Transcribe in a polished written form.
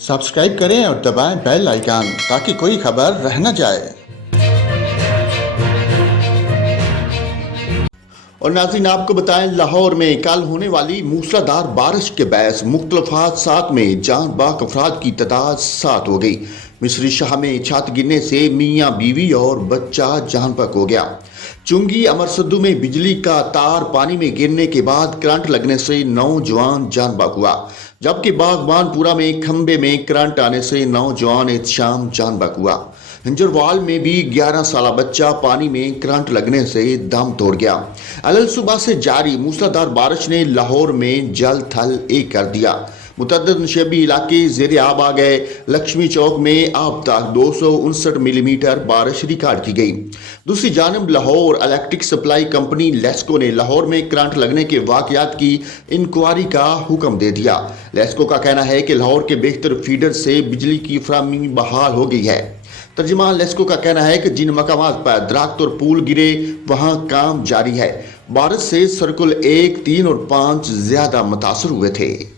Subscribe करें और दबाएं बेल आइकन ताकि कोई खबर रह न जाए। और नाज़रीन, आपको बताएं, लाहौर में कल होने वाली मूसलाधार बारिश के बायस मुख्तलिफ हादसात में जान बाक अफराद की तादाद 7 हो गई। मिस्री शाह में छत गिरने से मियाँ बीवी और बच्चा जान बक हो गया। चुंगी अमरसद्दू में बिजली का तार पानी में गिरने के बाद करंट लगने से नौजवान जान बक हुआ, जबकि बागबानपुरा में खंबे में करंट आने से नौजवान एहतशाम जान बक हुआ। हिंजरवाल में भी 11 साल बच्चा पानी में करंट लगने से दम तोड़ गया। अलल सुबह से जारी मूसलाधार बारिश ने लाहौर में जल थल एक कर दिया। मुतअद्दिद नशेबी इलाके ज़ेरे आब आ गए। लक्ष्मी चौक में अब तक 259 मिलीमीटर बारिश रिकॉर्ड की गई। दूसरी जानब Lahore electric supply company LESCO ने लाहौर में करंट लगने के वाकयात की इंक्वायरी का हुक्म दे दिया। लेस्को का कहना है कि लाहौर के बेहतर फीडर से बिजली की फराहमी बहाल हो गई है। तर्जुमान लेस्को का कहना है कि जिन मकामात पर दरख्त और पुल गिरे वहां काम जारी है। बारिश से सर्कुल 1, 3 और 5 ज्यादा मुतासर हुए थे।